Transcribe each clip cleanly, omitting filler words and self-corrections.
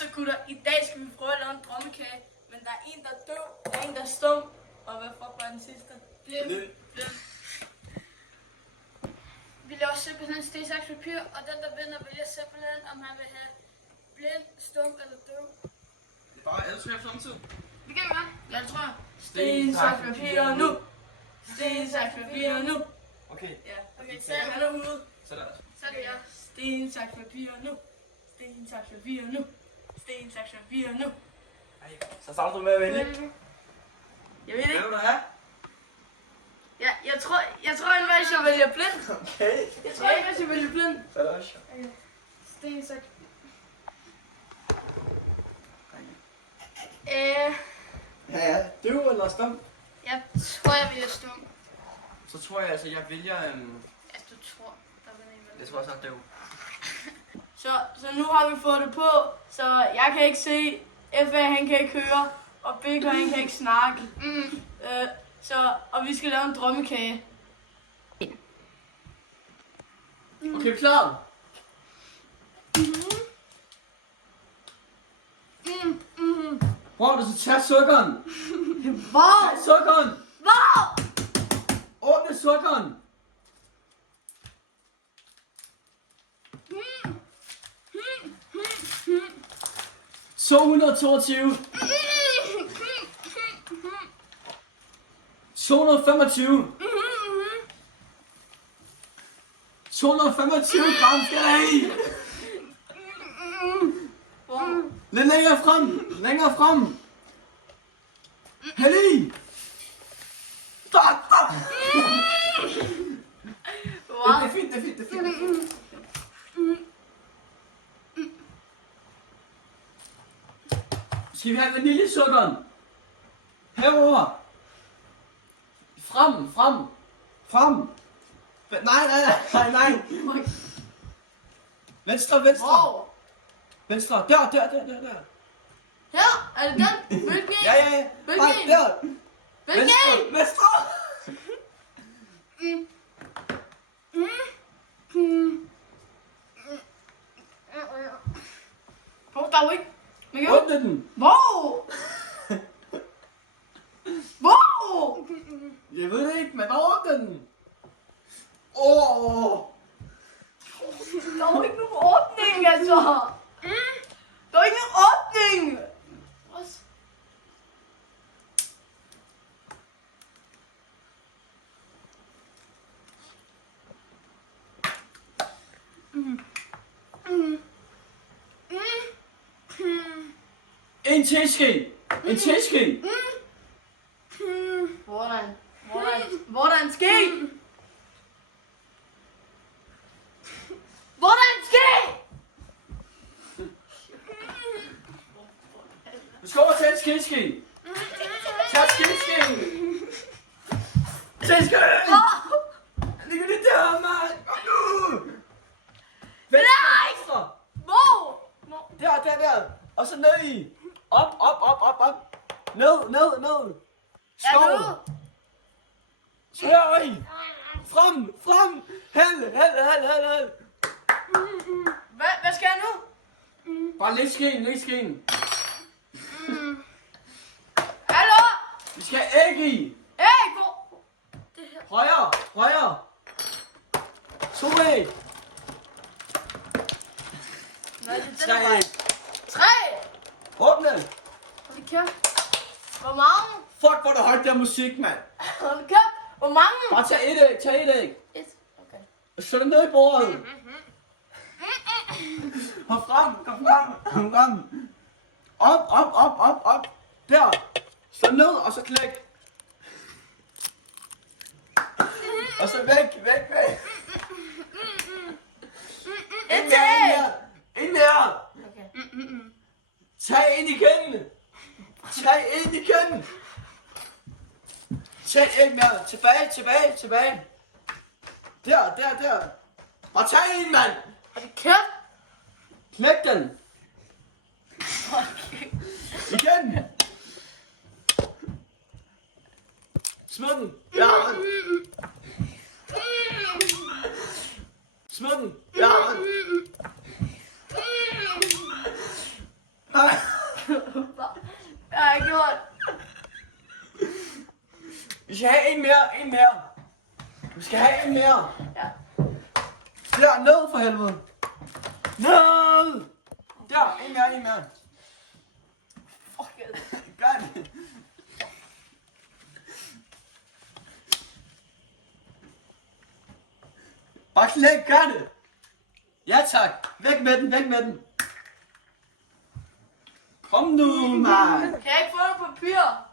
så gutter, i dag skal vi prøve at lave en drømmekage. Men der er en, der er døv, der er en, der er stum. Og hvad fuck var den sidste? Blind. Vi laver simpelthen sten, saks, papir, og den, der vinder, vælger simpelthen, om han vil have blind, stum eller døv. Det er bare alle tre på samme tid. Vi kan gøre. Ja, det tror jeg. Sten, saks, papir nu. Sten, saks, papir nu. Okay. Ja, okay, så han er ude. Så der. Så er det jeg. Sten, saks, papir nu. Sten, saks, papir nu. Sten, saks, papir nu. Så starter du med at vælge. Jeg ved Hvad ikke. vil du have? Ja, jeg tror faktisk, jeg vælger blind. Okay. Jeg tror ikke, jeg vælger blind. Så er det også. Sten, saks. Ja. Døv eller stum? Jeg tror, jeg vælger stum. Så tror jeg altså, jeg vælger... Ja, du tror, der vinder en Jeg tror også, han er døv. Så nu har vi fået det på, så jeg kan ikke se, FA han kan ikke høre, og BK han kan ikke snakke. Og vi skal lave en drømmekage. Okay, klar? Hvor du så tage sukkeren? Hvor? Tag sukkeren! Hvor? Åbne sukkeren! Så 122. 225. 225 gram skal der i. Lidt længere frem. Længere frem. Hæld i. Stop, stop. Det er fint, det er fint, det er fint. Skal vi have vaniljesukkeren? Herover. Frem, frem, frem. Nej. Venstre. Hvor? Venstre. Der. Her? Er det den? Hvilken en? Ja. Hvilken Nej, en? der. Hvilken en? Venstre. Hvor der er jo ikke. Man kan jo ikke. Åbne den. Hvor? Hvor? Jeg ved det ikke, men åbne den. Åh. Der er jo ikke nogen åbning, altså. Der er ikke nogen åbning. En teske. En teske. Hvor er der en ske? Hvor er der en ske? Du skal over tage en skiske. Tag skiske. Skiske. Ligger det der, mand? Kom nu. Venstre. Hvor? Der. Og så ned i. Op. Ned. Skov. Ja, nu. Smør i. Frem. Hæld. Hvad skal jeg nu? Bare lidt skeen. Hallo? Vi skal have æg i. Æg, hvor? Det her. Højere. 2 æg. Hvad er det? 3 æg. 3. Åbne. Hold kæft. Hvor mange? Fuck, hvor er der højt der musik, mand. Hold kæft. Hvor mange? Bare tag et æg. 1. Okay. Og sæt det ned i bordet. Kom frem. Op. Der. Så ned, og så klæk. Og så væk. Et til æg. Ind der. Okay. Tag ind igen. Tag ind mere. Tilbage. Der. Bare tag en, mand. Hold kæft. Knæk den. Igen. Smid den. Ja. Smid den. Ja. skal have en mere. Vi skal have en mere. Ja. Der, ned for helvede. Ned! Der, en mere. Fuck it. Gør det. Bare klæk, gør det. Ja tak. Væk med den. Kom nu, mand. Kan jeg ikke få noget papir?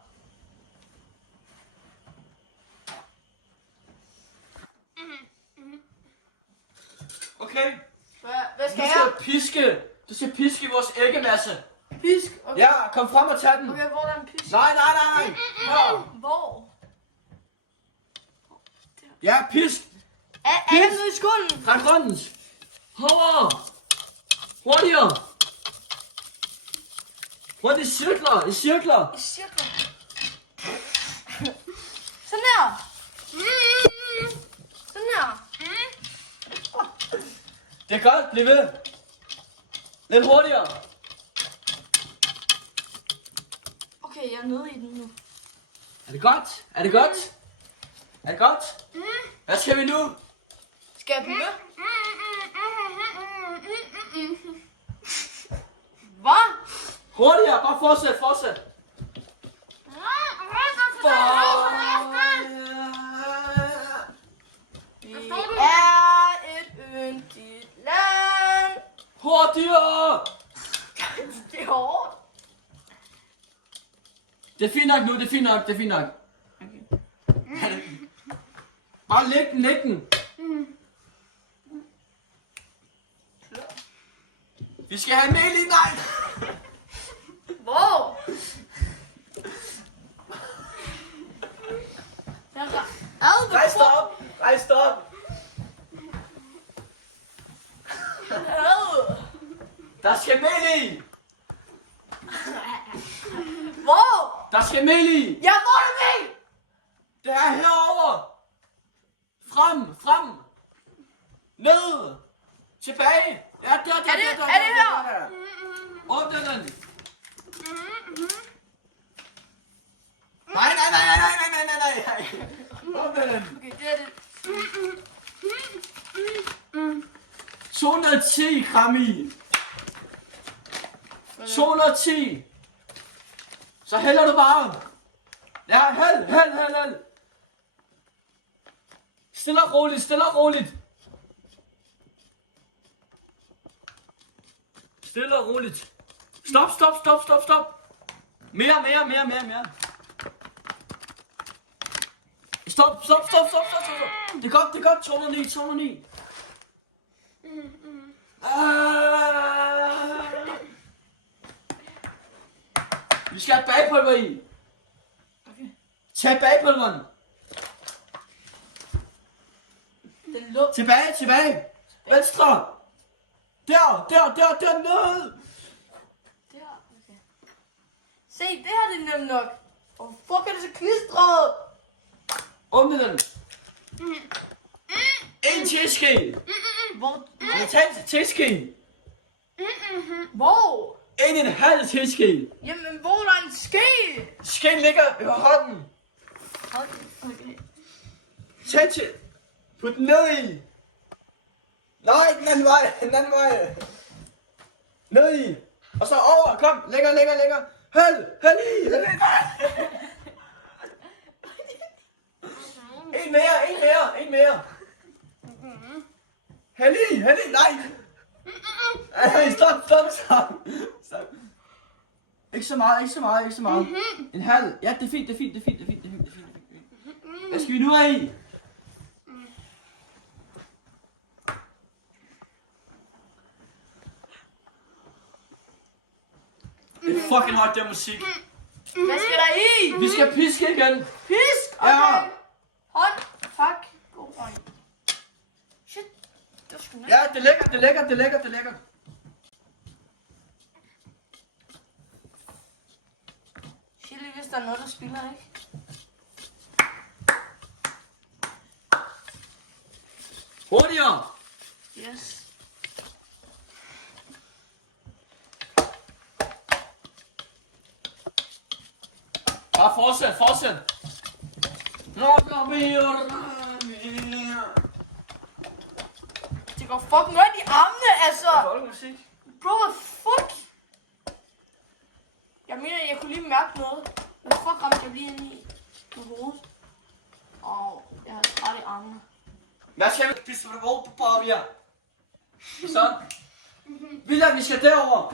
Okay. Hvad skal Du jeg? skal piske. Du skal piske vores æggemasse. Pisk? Okay. Ja, kom frem og tag den. Okay, hvor er der en pisk? Nej. Her. Hvor? Ja, pisk. Er den nede i skålen? Træk hånden. Hårdere. Hurtigere. Rundt i cirkler. I cirkler. Sådan her. Sådan her. Det er godt. Bliv ved. Lidt hurtigere. Okay, jeg er nede i den nu. Er det godt? Hvad skal vi nu? Skal jeg blive? Hvad? Hurtigere. Bare fortsæt. Vi er et yndigt land. Hurtigere. Det er hårdt. Det er fint nok nu. Det er fint nok. Okay. Bare læg den. Vi skal have mel i. Nej. Hvor? Nej, stop. Der skal mel i. Hvor? Der skal mel i. Ja, hvor er det med? Det er herovre. Frem. Ned. Tilbage. Ja, der. Er det her? Åbn den. Nej. Åbn den. Okay, det er det. 210 gram i. 210. Så hælder du bare. Ja, hæld. Stille og roligt. Stop. Mere. Stop. Det er godt. 209. Vi skal have bagpulver i. Okay. Tag bagpulveren. Den lå. Tilbage. Venstre. Der, ned. Der, okay. Se, det her det er nemt nok. Hvor fuck er det så knistret? Åbne den. En teske. Hvor? Tag en teske. Hvor? 1,5 teske. Jamen, hvor er der en ske? Skeen ligger i hånden. Okay. Tag til. Put den ned i. Nej, den anden vej. Ned i. Og så over. Kom. Længere. Hæld i. En mere. Hæld i. Nej. Ej, stop. Ikke så meget. En halv. Ja, det er fint. Hvad skal vi nu have i? Det er fucking hot, der musik. Hvad skal der i? Vi skal piske igen. Pisk? Okay. Ja. Hånd. Fuck. God hånd. Shit. Det var sgu nemt. Ja, det er lækkert. Chili, hvis der er noget, der spiller, ikke? Hurtigere. Yes. Bare fortsæt. Det går fucking ondt i armene, altså. musik. Bro, what fuck? Jeg mener, jeg kunne lige mærke noget. Hvad fuck ramte jeg lige ind i hovedet? Jeg har træt i armene. Hvad skal vi? Pisse på på Pavia. Så. William, vi skal derover.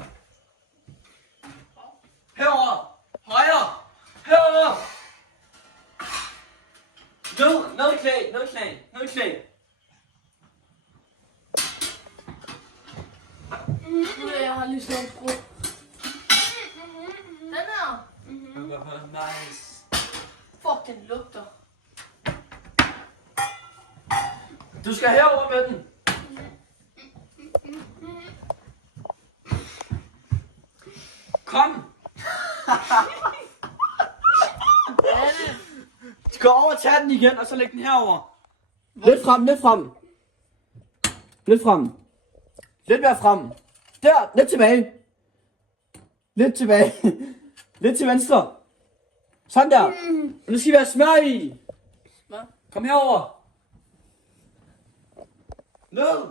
Herover. Højre. Herover. Ned i knæ. Jeg har lige slået en skru. Den her. Nice. Fuck, den lugter. Du skal herover med den. Kom. Du skal over og tage den igen, og så læg den herover. Lidt frem. Lidt mere frem. Der, lidt tilbage. Lidt til venstre. Sådan der. Og nu skal vi have smør i. Smør? Kom herover. Ned.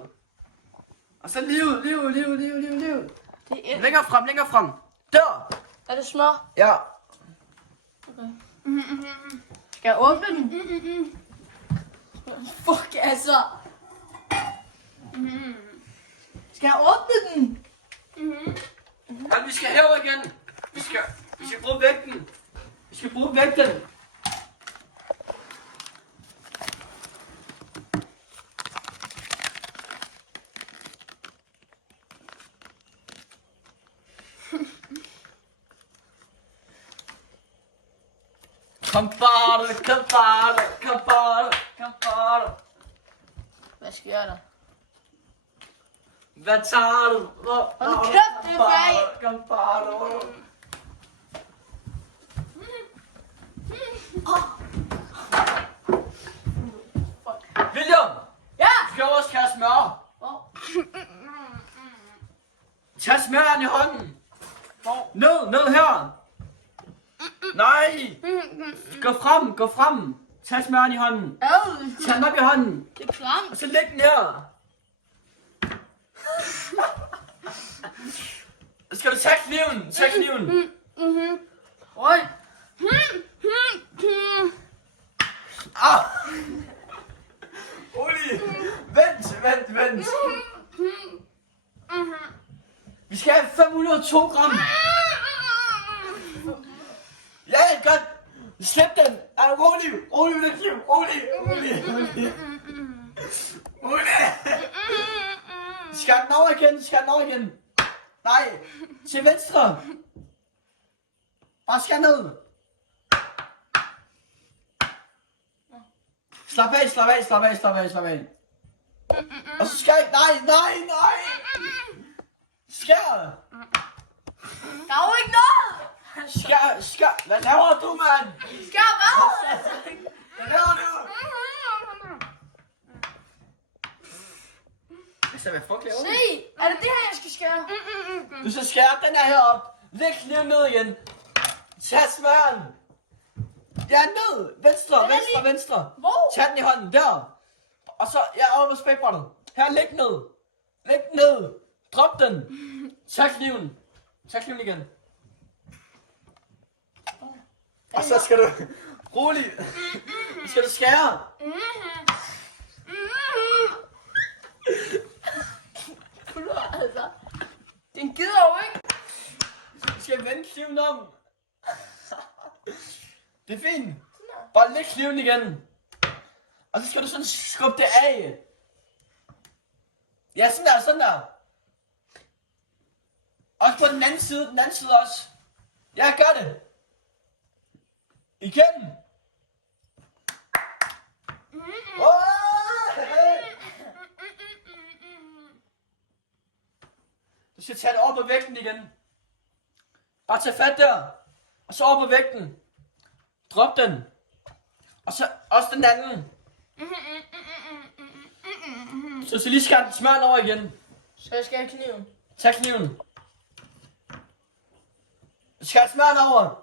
Og så liv. Det er Længere frem. Der. Er det smør? Ja. Okay. Skal jeg åbne den? Fuck, altså. Skal jeg åbne den? Ja, vi skal herover igen. Vi skal bruge vægten. Kom bare. Hvad sker der? Hvad tager du? Hold kæft, det er fag. Kom bare. William! Ja! Du skal også have smør. Hvor? Tag smøren i hånden. Hvor? Ned her. Nej. Gå frem. Tag smøren i hånden. Tag den op i hånden. Det er klamt. Og så læg den her. Skal du tage kniven? Oj. Ah. Oli. Vent. Vi skal have 502 gram. Ja, godt. Slip den. Rolig med den kniv. Rolig. Skal den over igen? Nej. Til venstre. Bare skær ned. Slap af. Og så skær. Nej. Skær. Der er jo ikke noget. Skær. Hvad laver du, mand? Skær hvad? Hvad laver du? Hvad fuck laver du? Se, er det det her, jeg skal skære? Du skal skære den her herop. Læg kniven ned igen. Tag smøren. Ja, ned. Venstre. Hvor? Tag den i hånden. Der. Og så, over på spækbrættet. Her, læg den ned. Drop den. Tag kniven igen. Og så skal du... Rolig. Skal du skære? Altså, den gider jo ikke. Du skal vende kniven om. Det er fint. Bare læg kniven igen. Og så skal du sådan skubbe det af. Ja, sådan der. Også på den anden side også. Ja, gør det. Igen. Du skal tage det over på vægten igen. Bare tag fat der. Og så over på vægten. Drop den. Og så også den anden. Så lige skal smøren over igen. Så jeg skal have kniven. Tag kniven. Du skal have smøren over.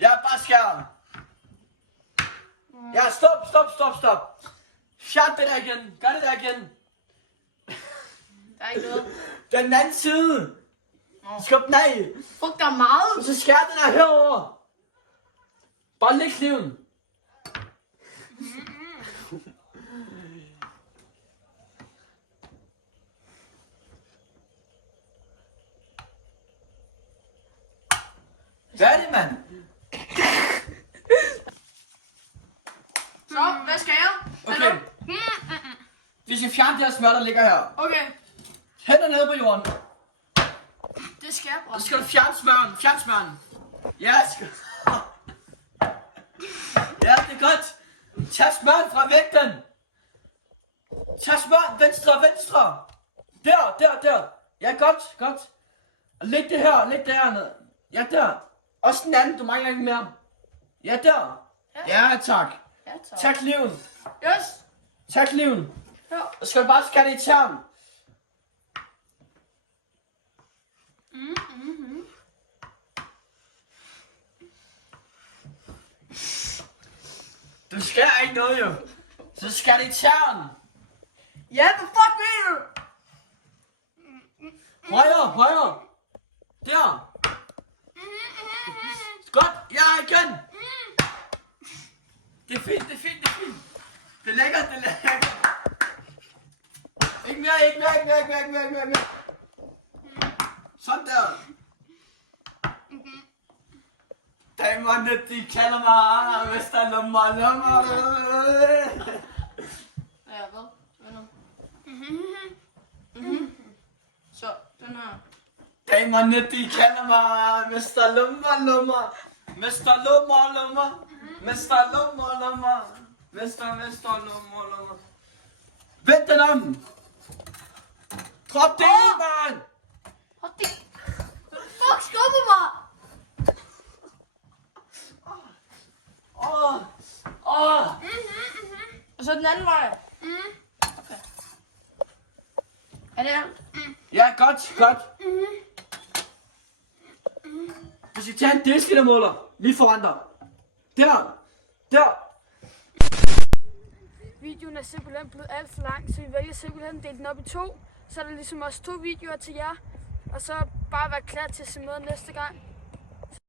Ja, skær. Ja, stop. Fjern det der igen. Gør det der igen. Der er ikke noget. Den anden side. Skub den af. Fuck, der er meget. Og så skær den her herover. Bare læg kniven. Hvad er det, mand? Så, hvad skal jeg? Okay. Vi skal fjerne det her smør, der ligger her. Okay, Hænder nede på jorden. det skal jeg, bror. Så skal du fjerne smøren. Fjern smøren. Ja, skal... Ja, det er godt. Tag smøren fra vægten. Tag smøren. Venstre. Der. Ja, godt. Og læg det her ned. Ja, der. Også den anden, du mangler ikke mere. Ja, der. Ja, tak. Ja, tak. Tag kniven. Yes. Tag kniven. Ja. Og skal du bare skære det i tæren. Du skærer ikke noget, jo. Så skærer det i tæren. Ja, hvad fuck mener du? Højre. Der. Godt. Ja, igen. Det er fint. Det er lækkert. Ikke mere. Sådan der. Damerne, de kalder mig, hvis der er lummer. Ja, hvad? Hvad nu? Så, den her. Damerne, de kalder mig, Mr. Lummer. Mr. Lummer. Vent den om. Drop det, mand. Fuck, skubbe mig! Og så den anden vej. Okay. Er det alt? Ja, godt. Vi skal tage en disk, der måler. Lige foran dig. Der. Videoen er simpelthen blevet alt for lang, så vi vælger simpelthen at dele den op i to. Så er der ligesom også 2 videoer til jer. Og så bare være klar til at se med næste gang.